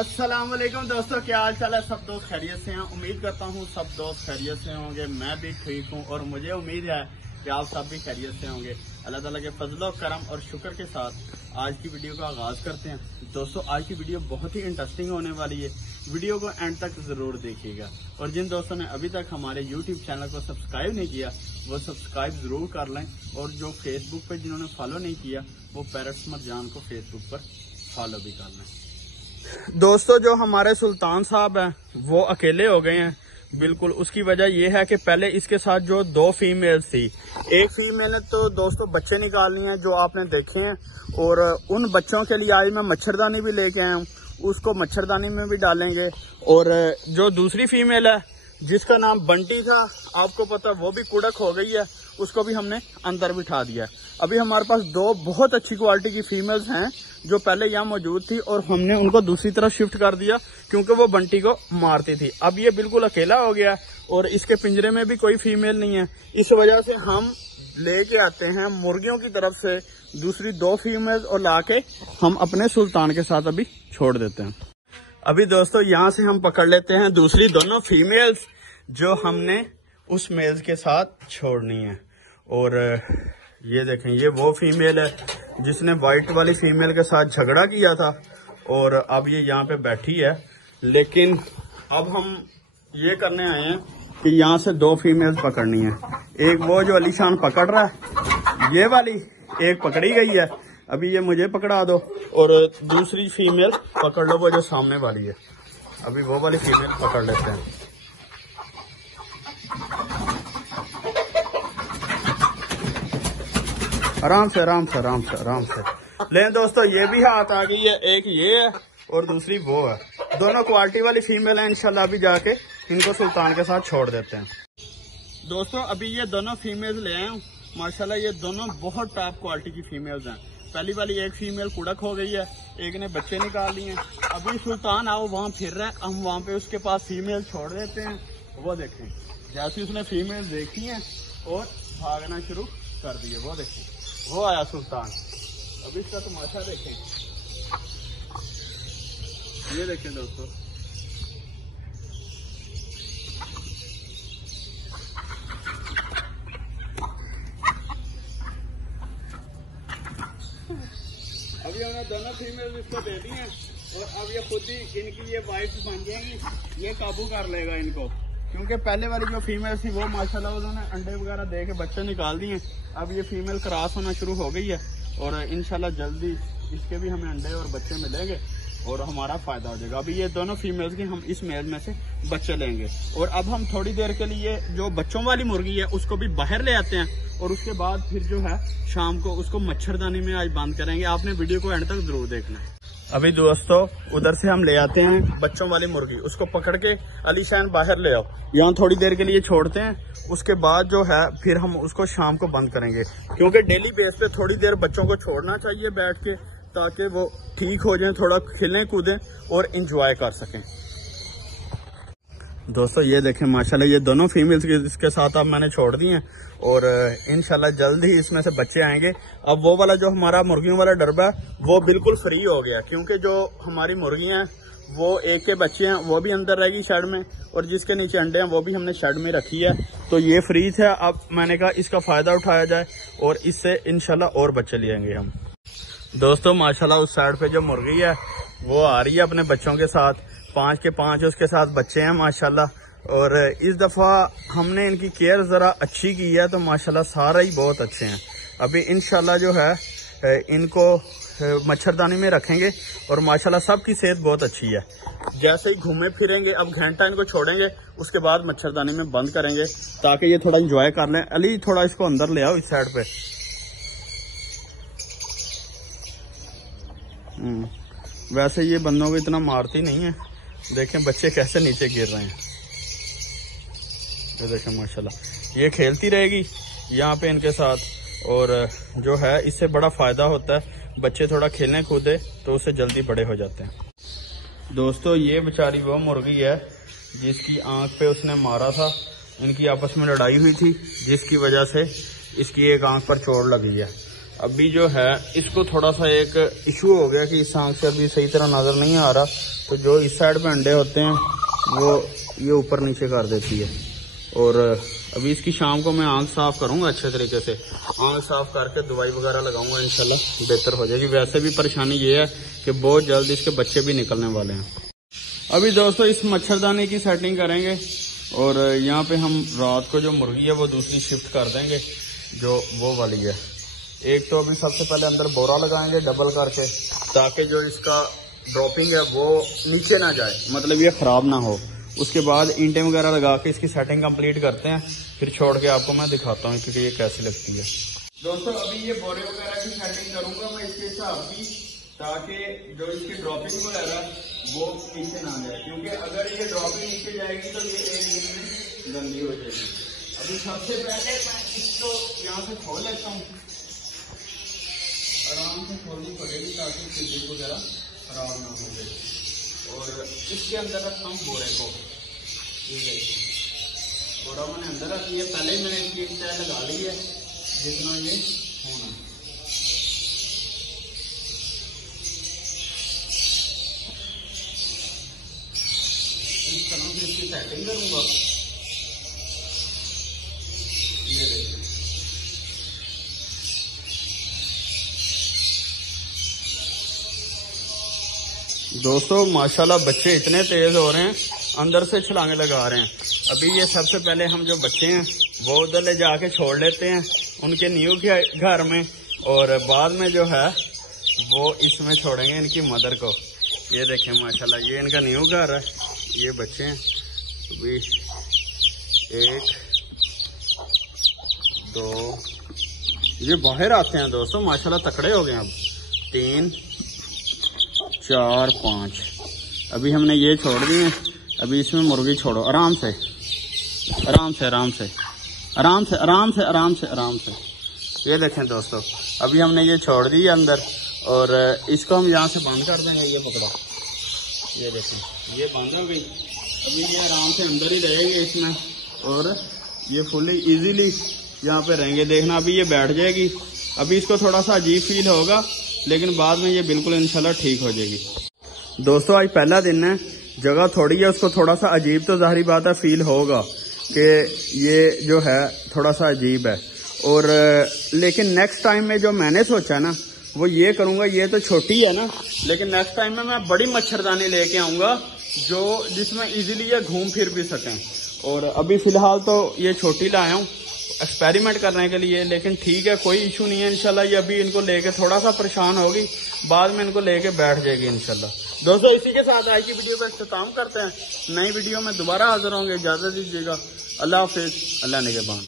अस्सलाम वालेकुम दोस्तों, क्या हाल चाल है? सब दोस्त खैरियत से हैं। उम्मीद करता हूँ सब दोस्त खैरियत से होंगे। मैं भी ठीक हूँ और मुझे उम्मीद है कि आप सब भी खैरियत से होंगे। अल्लाह ताला के फजलो करम और शुक्र के साथ आज की वीडियो का आगाज करते हैं। दोस्तों, आज की वीडियो बहुत ही इंटरेस्टिंग होने वाली है। वीडियो को एंड तक जरूर देखिएगा और जिन दोस्तों ने अभी तक हमारे YouTube चैनल को सब्सक्राइब नहीं किया वो सब्सक्राइब जरूर कर लें और जो फेसबुक पे जिन्होंने फॉलो नहीं किया वो पैरट्स मरजान को फेसबुक पर फॉलो भी कर लें। दोस्तों, जो हमारे सुल्तान साहब हैं वो अकेले हो गए हैं। बिल्कुल उसकी वजह यह है कि पहले इसके साथ जो 2 फीमेल्स थी, एक फीमेल ने तो दोस्तों बच्चे निकालनी है जो आपने देखे हैं, और उन बच्चों के लिए आज मैं मच्छरदानी भी लेके आया हूँ, उसको मच्छरदानी में भी डालेंगे। और जो दूसरी फीमेल है जिसका नाम बंटी था, आपको पता वो भी कुड़क हो गई है, उसको भी हमने अंदर बिठा दिया है। अभी हमारे पास 2 बहुत अच्छी क्वालिटी की फीमेल्स हैं जो पहले यहाँ मौजूद थी और हमने उनको दूसरी तरफ शिफ्ट कर दिया क्योंकि वो बंटी को मारती थी। अब ये बिल्कुल अकेला हो गया और इसके पिंजरे में भी कोई फीमेल नहीं है। इस वजह से हम लेके आते हैं मुर्गियों की तरफ से दूसरी 2 फीमेल्स और लाके हम अपने सुल्तान के साथ अभी छोड़ देते हैं। अभी दोस्तों यहाँ से हम पकड़ लेते हैं दूसरी दोनों फीमेल्स जो हमने उस मेल्स के साथ छोड़नी है। और ये देखें, ये वो फीमेल है जिसने व्हाइट वाली फीमेल के साथ झगड़ा किया था और अब ये यहाँ पे बैठी है। लेकिन अब हम ये करने आए हैं कि यहाँ से 2 फीमेल्स पकड़नी है। एक वो जो अलीशान पकड़ रहा है, ये वाली एक पकड़ी गई है, अभी ये मुझे पकड़ा दो, और दूसरी फीमेल पकड़ लो वो जो सामने वाली है। अभी वो वाली फीमेल पकड़ लेते हैं। आराम से आराम से आराम से आराम से लें दोस्तों, ये भी हाथ आ गई है। एक ये है और दूसरी वो है, दोनों क्वालिटी वाली फीमेल है। इंशाल्लाह अभी जाके इनको सुल्तान के साथ छोड़ देते हैं। दोस्तों, अभी ये दोनों फीमेल्स ले आए हूँ। माशाल्लाह ये दोनों बहुत टॉप क्वालिटी की फीमेल्स हैं। पहली वाली एक फीमेल कुड़क हो गई है, एक ने बच्चे निकाल लिए हैं। अभी सुल्तान आओ वहाँ फिर रहा है, हम वहाँ पे उसके पास फीमेल छोड़ देते हैं। वो देखें, जैसे उसने फीमेल देखी है और भागना शुरू कर दिए। वो देखिए, वो आया सुल्तान। अभी इसका तमाशा देखें, ये देखें दोस्तों, अभी हमने दोनों फीमेल इसको दे दी हैं और अब ये खुद ही इनकी ये वाइफ बन जाएंगी। ये काबू कर लेगा इनको, क्योंकि पहले वाली जो फीमेल थी वो माशाल्लाह उन्होंने अंडे वगैरह दे के बच्चे निकाल दिए। अब ये फीमेल क्रॉस होना शुरू हो गई है और इंशाल्लाह जल्दी इसके भी हमें अंडे और बच्चे मिलेंगे और हमारा फायदा हो जाएगा। अभी ये दोनों फीमेल्स के हम इस मेल में से बच्चे लेंगे और अब हम थोड़ी देर के लिए जो बच्चों वाली मुर्गी है उसको भी बाहर ले आते हैं और उसके बाद फिर जो है शाम को उसको मच्छरदानी में आज बंद करेंगे। आपने वीडियो को एंड तक जरूर देखना है। अभी दोस्तों उधर से हम ले आते हैं बच्चों वाली मुर्गी, उसको पकड़ के अलीशान बाहर ले आओ, यहाँ थोड़ी देर के लिए छोड़ते हैं। उसके बाद जो है फिर हम उसको शाम को बंद करेंगे, क्योंकि डेली बेस पे थोड़ी देर बच्चों को छोड़ना चाहिए बैठ के, ताकि वो ठीक हो जाएं, थोड़ा खेलें कूदें और इंजॉय कर सकें। दोस्तों ये देखें, माशाल्लाह ये दोनों फीमेल्स इसके साथ अब मैंने छोड़ दी हैं और इंशाल्लाह जल्द ही इसमें से बच्चे आएंगे। अब वो वाला जो हमारा मुर्गियों वाला डरबा है वो बिल्कुल फ्री हो गया, क्योंकि जो हमारी मुर्गियां हैं वो एक के बच्चे हैं वो भी अंदर रहेगी शेड में और जिसके नीचे अंडे हैं वो भी हमने शेड में रखी है। तो ये फ्री था, अब मैंने कहा इसका फायदा उठाया जाए और इससे इंशाल्लाह और बच्चे लेंगे हम। दोस्तों माशाल्लाह उस साइड पे जो मुर्गी है वो आ रही है अपने बच्चों के साथ, 5 के 5 उसके साथ बच्चे हैं माशाल्लाह। और इस दफा हमने इनकी केयर जरा अच्छी की है तो माशाल्लाह सारा ही बहुत अच्छे हैं। अभी इंशाल्लाह जो है इनको मच्छरदानी में रखेंगे और माशाल्लाह सबकी सेहत बहुत अच्छी है। जैसे ही घूमे फिरेंगे, अब घंटा इनको छोड़ेंगे उसके बाद मच्छरदानी में बंद करेंगे ताकि ये थोड़ा इंजॉय कर लें। अली थोड़ा इसको अंदर ले आओ इस साइड पे। वैसे ये बंदों को इतना मारती नहीं है, देखें बच्चे कैसे नीचे गिर रहे हैं। ये देखें माशाल्लाह ये खेलती रहेगी यहाँ पे इनके साथ और जो है इससे बड़ा फायदा होता है, बच्चे थोड़ा खेलने कूदे तो उससे जल्दी बड़े हो जाते हैं। दोस्तों ये बेचारी वो मुर्गी है जिसकी आंख पे उसने मारा था, इनकी आपस में लड़ाई हुई थी जिसकी वजह से इसकी एक आंख पर चोट लगी है। अभी जो है इसको थोड़ा सा एक इशू हो गया कि इस आंख से अभी सही तरह नजर नहीं आ रहा, तो जो इस साइड पे अंडे होते हैं वो ये ऊपर नीचे कर देती है। और अभी इसकी शाम को मैं आंख साफ करूंगा अच्छे तरीके से, आंख साफ करके दवाई वगैरह लगाऊंगा, इंशाल्लाह बेहतर हो जाएगी। वैसे भी परेशानी ये है कि बहुत जल्द इसके बच्चे भी निकलने वाले हैं। अभी दोस्तों इस मच्छरदानी की सेटिंग करेंगे और यहाँ पे हम रात को जो मुर्गी है वो दूसरी शिफ्ट कर देंगे, जो वो वाली है। एक तो अभी सबसे पहले अंदर बोरा लगाएंगे डबल करके, ताकि जो इसका ड्रॉपिंग है वो नीचे ना जाए, मतलब ये खराब ना हो। उसके बाद ईंटें वगैरह लगा के इसकी सेटिंग कंप्लीट करते हैं, फिर छोड़ के आपको मैं दिखाता हूँ क्योंकि ये कैसी लगती है। दोस्तों अभी ये बोरे वगैरह की सेटिंग करूंगा मैं इसके हिसाब की, ताकि जो इसकी ड्रॉपिंग वगैरह वो नीचे ना जाए, क्योंकि अगर ये ड्रॉपिंग नीचे जाएगी तो ये एक दिन में गंदी हो जाएगी। अभी सबसे पहले मैं इसको यहाँ से खोल लेता हूँ, आराम से खोलनी पड़ेगी ताकि चिल्ली वगैरह खराब ना हो जाए। और इसके अंदर रखता हूँ बोरे को, ये देखिए बोरा मैंने अंदर रखी है, पहले ही मैंने इसकी तय लगा ली है जितना ये होना। इस तरह से इसकी सेटिंग करूंगा, ये देखिए। दोस्तों माशाल्लाह बच्चे इतने तेज हो रहे हैं, अंदर से छलांगे लगा रहे हैं। अभी ये सबसे पहले हम जो बच्चे हैं वो उधर ले जाके छोड़ लेते हैं उनके न्यू के घर में, और बाद में जो है वो इसमें छोड़ेंगे इनकी मदर को। ये देखें माशाल्लाह ये इनका न्यू घर है, ये बच्चे हैं। अभी 1 2 ये बाहर आते हैं दोस्तों, माशाल्लाह तकड़े हो गए। अब 3 4 5 अभी हमने ये छोड़ दिए। अभी इसमें मुर्गी छोड़ो आराम से आराम से आराम से आराम से आराम से आराम से आराम से। ये देखें दोस्तों अभी हमने ये छोड़ दी है अंदर, और इसको हम यहाँ से बंद कर देंगे। ये पकड़ो, ये देखें ये बंद हो गई। अभी ये आराम से अंदर ही रहेंगे इसमें, और ये फुली इजीली यहाँ पे रहेंगे। देखना अभी ये बैठ जाएगी। अभी इसको थोड़ा सा अजीब फील होगा, लेकिन बाद में ये बिल्कुल इंशाल्लाह ठीक हो जाएगी। दोस्तों आज पहला दिन है, जगह थोड़ी है, उसको थोड़ा सा अजीब तो जाहिर बात है फील होगा कि ये जो है थोड़ा सा अजीब है। और लेकिन नेक्स्ट टाइम में जो मैंने सोचा है ना वो ये करूंगा। ये तो छोटी है ना, लेकिन नेक्स्ट टाइम में मैं बड़ी मच्छरदानी लेके आऊंगा जो जिसमें इजीली ये घूम फिर भी सकें। और अभी फिलहाल तो ये छोटी लाया हूँ एक्सपेरिमेंट करने के लिए, लेकिन ठीक है कोई इशू नहीं है इंशाल्लाह। ये अभी इनको लेके थोड़ा सा परेशान होगी, बाद में इनको लेके बैठ जाएगी इंशाल्लाह। दोस्तों इसी के साथ आज की वीडियो का इख्तिताम करते हैं। नई वीडियो में दोबारा हाजिर होंगे, इजाजत दीजिएगा। अल्लाह हाफिज, अल्लाह निगहबान।